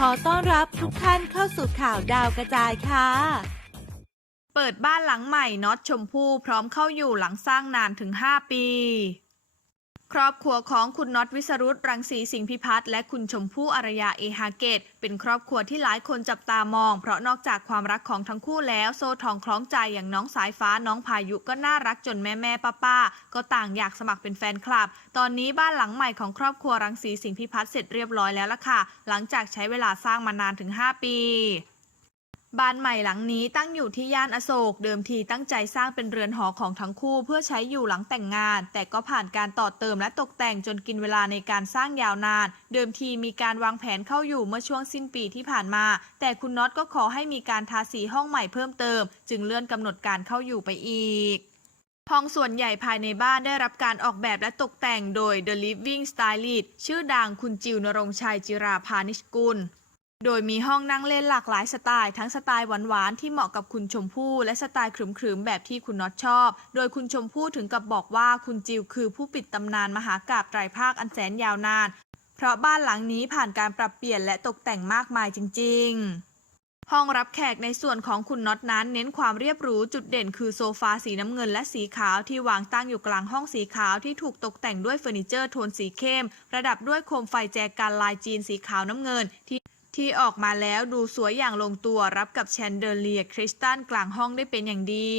ขอต้อนรับทุกท่านเข้าสู่ข่าวดาวกระจายค่ะ เปิดบ้านหลังใหม่น็อตชมพู่พร้อมเข้าอยู่หลังสร้างนานถึง 5 ปี ครอบครัวของคุณน็อตวิสรุตรังสีสิงห์พิพัฒน์และคุณชมพู่อารยาเอฮาเกต เป็นครอบครัวที่หลายคนจับตามอง เพราะนอกจากความรักของทั้งคู่แล้ว โซ่ทองคล้องใจอย่างน้องสายฟ้าน้องพายุก็น่ารักจนแม่แม่ป้าป้าก็ต่างอยากสมัครเป็นแฟนคลับ ตอนนี้บ้านหลังใหม่ของครอบครัวรังสีสิงห์พิพัฒน์เสร็จเรียบร้อยแล้วล่ะค่ะ หลังจากใช้เวลาสร้างมานานถึง 5 ปี บ้านใหม่หลังนี้ตั้งอยู่ที่ย่านอโศก เดิมทีตั้งใจสร้างเป็นเรือนหอของทั้งคู่เพื่อใช้อยู่หลังแต่งงาน แต่ก็ผ่านการต่อเติมและตกแต่งจนกินเวลาในการสร้างยาวนาน เดิมทีมีการวางแผนเข้าอยู่เมื่อช่วงสิ้นปีที่ผ่านมา แต่คุณน็อตก็ขอให้มีการทาสีห้องใหม่เพิ่มเติม จึงเลื่อนกำหนดการเข้าอยู่ไปอีกห้องส่วนใหญ่ภายในบ้านได้รับการออกแบบและตกแต่งโดย The Living Stylist ชื่อดังคุณจิวนรงชัยจิราพานิชกุล โดยมีห้องนั่งเล่นหลากหลายสไตล์ทั้งสไตล์หวานๆที่เหมาะกับคุณชมพู่และสไตล์ขรึมๆแบบที่คุณน็อตชอบ โดยคุณชมพู่ถึงกับบอกว่าคุณจิวคือผู้ปิดตำนานมหากาบไตรภาคอันแสนยาวนาน เพราะบ้านหลังนี้ผ่านการปรับเปลี่ยนและตกแต่งมากมายจริง ๆ ห้องรับแขกในส่วนของคุณน็อตนั้น เน้นความเรียบหรูจุดเด่นคือโซฟาสีน้ำเงินและสีขาวที่วางตั้งอยู่กลางห้องสีขาวที่ถูกตกแต่งด้วยเฟอร์นิเจอร์โทนสีเข้ม ประดับด้วยโคมไฟแจกันลายจีนสีขาวน้ำเงินที่ ที่ออกมาแล้วดูสวยอย่างลงตัวรับกับแชนเดอเลียคริสตัลกลางห้องได้เป็นอย่างดี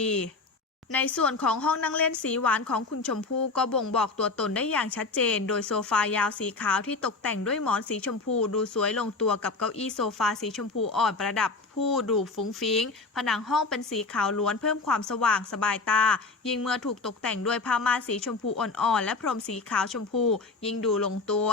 ในส่วนของห้องนั่งเล่นสีหวานของคุณชมพู่ก็บ่งบอกตัวตนได้อย่างชัดเจน โดยโซฟายาวสีขาวที่ตกแต่งด้วยหมอนสีชมพูดูสวยลงตัวกับเก้าอี้โซฟาสีชมพูอ่อนประดับผู้ดูฟุ้งฟิ้ง ผนังห้องเป็นสีขาวล้วนเพิ่มความสว่างสบายตา ยิ่งเมื่อถูกตกแต่งด้วยผ้าม่านสีชมพูอ่อนๆและพรมสีขาวชมพู ยิ่งดูลงตัว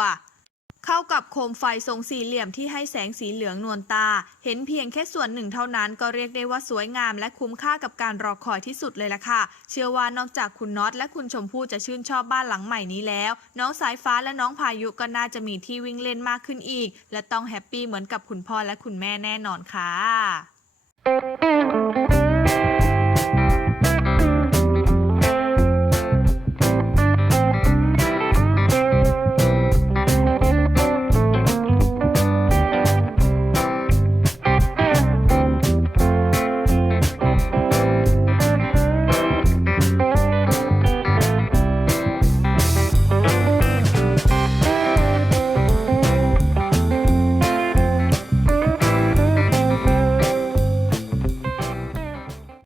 เข้ากับโคมไฟทรงสี่เหลี่ยมที่ให้แสงสีเหลืองนวลตา เห็นเพียงแค่ส่วนหนึ่งเท่านั้นก็เรียกได้ว่าสวยงามและคุ้มค่ากับการรอคอยที่สุดเลยล่ะค่ะ เชื่อว่านอกจากคุณน็อตและคุณชมพู่จะชื่นชอบบ้านหลังใหม่นี้แล้ว น้องสายฟ้าและน้องพายุก็น่าจะมีที่วิ่งเล่นมากขึ้นอีก และต้องแฮปปี้เหมือนกับคุณพ่อและคุณแม่แน่นอนค่ะ